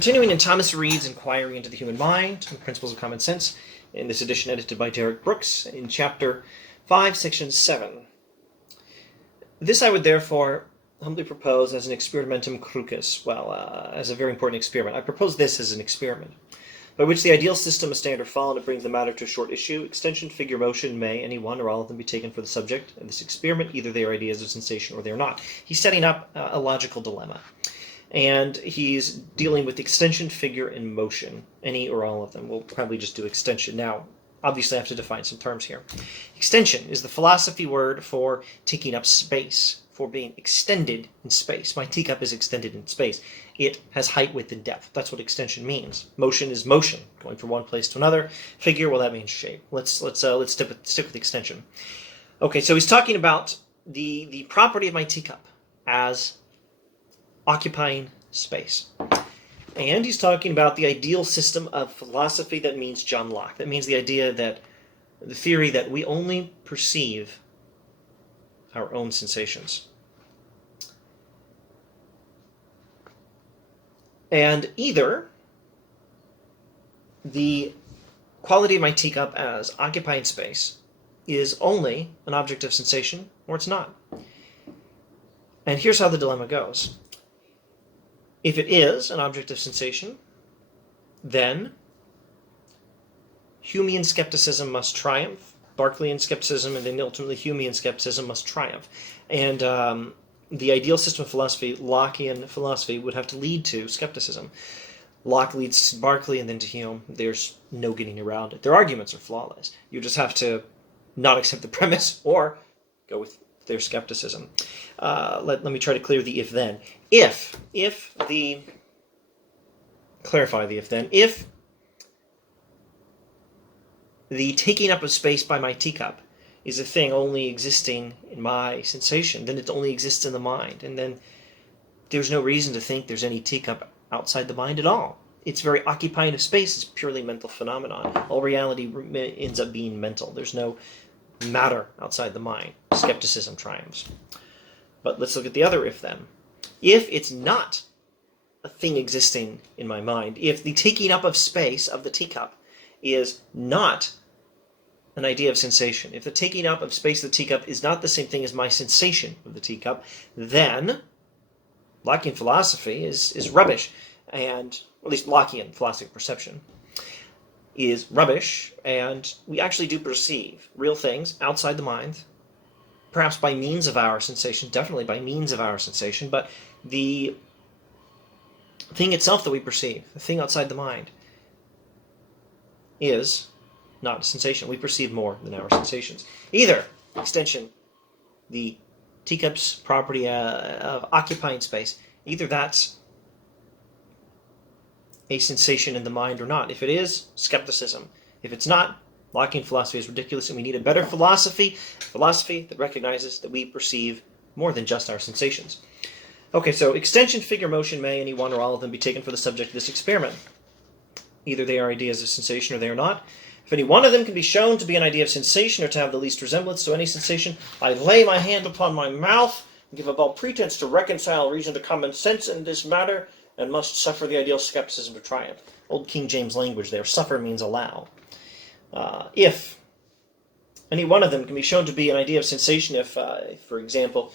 Continuing in Thomas Reid's Inquiry into the Human Mind and Principles of Common Sense, in this edition edited by Derek Brooks, in Chapter 5, Section 7. This I would therefore humbly propose as an experimentum crucis, as a very important experiment. I propose this as an experiment, by which the ideal system must stand or fall, and to bring the matter to a short issue. Extension, figure, motion may, any one or all of them, be taken for the subject of this experiment. Either they are ideas of sensation or they are not. He's setting up a logical dilemma. And he's dealing with extension, figure, and motion. Any or all of them. We'll probably just do extension. Now, obviously I have to define some terms here. Extension is the philosophy word for taking up space, for being extended in space. My teacup is extended in space. It has height, width, and depth. That's what extension means. Motion is motion, going from one place to another. Figure, well, that means shape. Let's stick with extension. Okay, so he's talking about the property of my teacup as occupying space. And he's talking about the ideal system of philosophy. That means John Locke. That means the theory that we only perceive our own sensations. And either the quality of my teacup as occupying space is only an object of sensation, or it's not. And here's how the dilemma goes. If it is an object of sensation, then Humean skepticism must triumph, Berkeleyan skepticism, and then ultimately Humean skepticism must triumph. And the ideal system of philosophy, Lockean philosophy, would have to lead to skepticism. Locke leads to Berkeley and then to Hume. There's no getting around it. Their arguments are flawless. You just have to not accept the premise or go with their skepticism. Let me try to clear the if-then. Clarify the if-then. If the taking up of space by my teacup is a thing only existing in my sensation, then it only exists in the mind. And then there's no reason to think there's any teacup outside the mind at all. It's very occupying of space. It's purely mental phenomenon. All reality ends up being mental. There's no matter outside the mind. Skepticism triumphs. But let's look at the other if then. If it's not a thing existing in my mind, if the taking up of space of the teacup is not an idea of sensation, if the taking up of space of the teacup is not the same thing as my sensation of the teacup, then Lockean philosophy is rubbish, and at least Lockean philosophy of perception is rubbish, and we actually do perceive real things outside the mind, perhaps by means of our sensation, definitely by means of our sensation, but the thing itself that we perceive, the thing outside the mind, is not a sensation. We perceive more than our sensations. Either extension, the teacup's property of occupying space, either that's a sensation in the mind or not. If it is, skepticism. If it's not, Lockean philosophy is ridiculous, and we need a better philosophy that recognizes that we perceive more than just our sensations. Okay, so extension, figure, motion may, any one or all of them, be taken for the subject of this experiment. Either they are ideas of sensation or they are not. If any one of them can be shown to be an idea of sensation or to have the least resemblance to any sensation, I lay my hand upon my mouth and give up all pretense to reconcile reason to common sense in this matter, and must suffer the ideal skepticism to triumph. Old King James language there. Suffer means allow. If any one of them can be shown to be an idea of sensation, if, for example,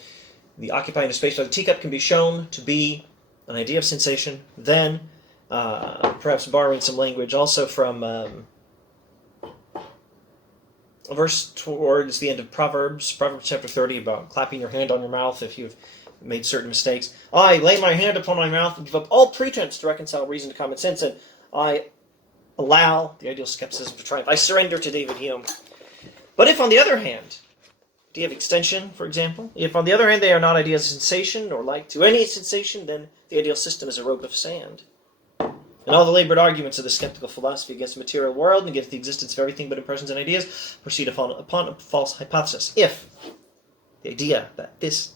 the occupying of space by the teacup can be shown to be an idea of sensation, then, perhaps borrowing some language also from a verse towards the end of Proverbs chapter 30, about clapping your hand on your mouth if you've made certain mistakes. I lay my hand upon my mouth and give up all pretense to reconcile reason to common sense, and I allow the ideal skepticism to triumph. I surrender to David Hume. But if, on the other hand, idea of extension, for example, if, on the other hand, they are not ideas of sensation or like to any sensation, then the ideal system is a rope of sand. And all the labored arguments of the skeptical philosophy against the material world and against the existence of everything but impressions and ideas proceed upon a false hypothesis. If the idea that this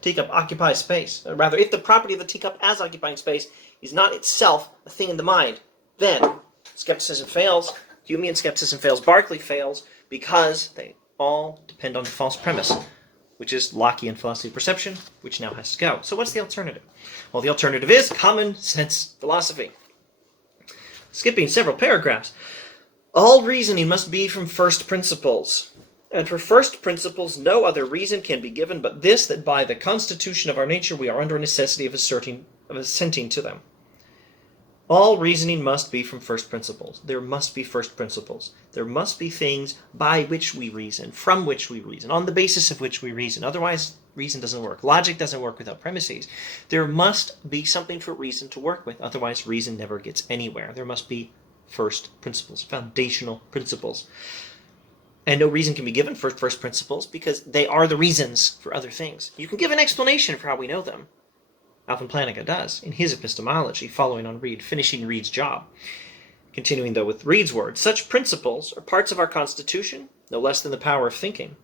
teacup occupies space, or rather, if the property of the teacup as occupying space is not itself a thing in the mind, then skepticism fails, Humean skepticism fails, Berkeley fails, because they all depend on the false premise, which is Lockean philosophy of perception, which now has to go. So what's the alternative? Well, the alternative is common sense philosophy. skipping several paragraphs. All reasoning must be from first principles. And for first principles, no other reason can be given but this, that by the constitution of our nature we are under a necessity of assenting to them. All reasoning must be from first principles. There must be first principles. There must be things by which we reason, from which we reason, on the basis of which we reason. Otherwise, reason doesn't work. Logic doesn't work without premises. There must be something for reason to work with. Otherwise, reason never gets anywhere. There must be first principles, foundational principles. And no reason can be given for first principles because they are the reasons for other things. You can give an explanation for how we know them. Alvin Plantinga does in his epistemology, following on Reid, finishing Reid's job. Continuing, though, with Reid's words, such principles are parts of our constitution, no less than the power of thinking.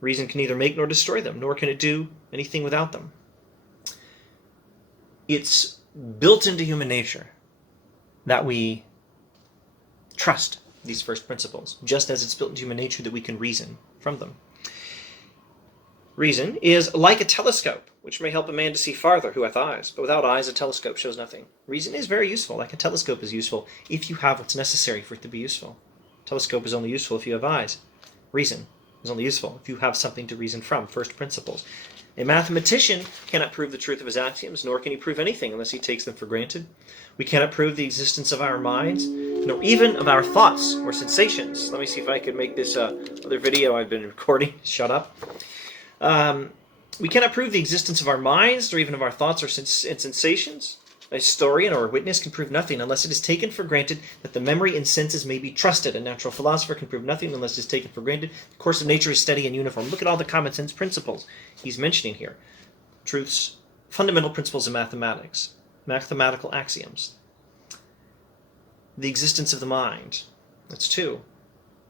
Reason can neither make nor destroy them, nor can it do anything without them. It's built into human nature that we trust these first principles, just as it's built into human nature that we can reason from them. Reason is like a telescope, which may help a man to see farther who hath eyes, but without eyes a telescope shows nothing. Reason is very useful, like a telescope is useful, if you have what's necessary for it to be useful. A telescope is only useful if you have eyes. Reason is only useful if you have something to reason from, first principles. A mathematician cannot prove the truth of his axioms, nor can he prove anything unless he takes them for granted. We cannot prove the existence of our minds, nor even of our thoughts or sensations. Let me see if I could make this other video I've been recording. Shut up. We cannot prove the existence of our minds, nor even of our thoughts or sensations. A historian or a witness can prove nothing unless it is taken for granted that the memory and senses may be trusted. A natural philosopher can prove nothing unless it is taken for granted the course of nature is steady and uniform. Look at all the common sense principles he's mentioning here. Truths, fundamental principles of mathematics, mathematical axioms. The existence of the mind. That's 2.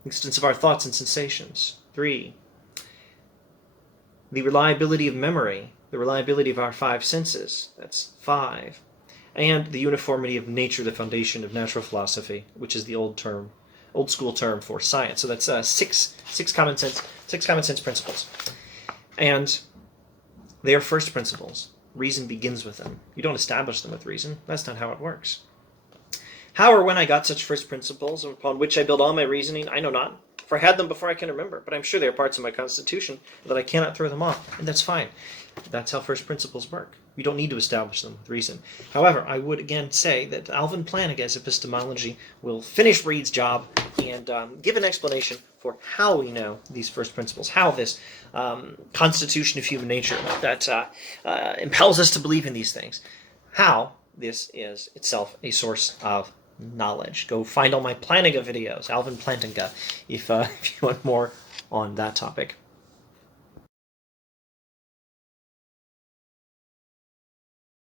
The existence of our thoughts and sensations. 3. The reliability of memory, the reliability of our 5 senses. That's 5. And the uniformity of nature, the foundation of natural philosophy, which is the old school term for science. So that's 6 common sense principles. And they are first principles. Reason begins with them. You don't establish them with reason. That's not how it works. How or when I got such first principles upon which I build all my reasoning, I know not. For I had them before I can remember, but I'm sure they are parts of my constitution, that I cannot throw them off, and that's fine. That's how first principles work. You don't need to establish them with reason. However, I would again say that Alvin Plantinga's epistemology will finish Reid's job and give an explanation for how we know these first principles, how this constitution of human nature that impels us to believe in these things, how this is itself a source of knowledge. Go find all my Plantinga videos, Alvin Plantinga, if you want more on that topic.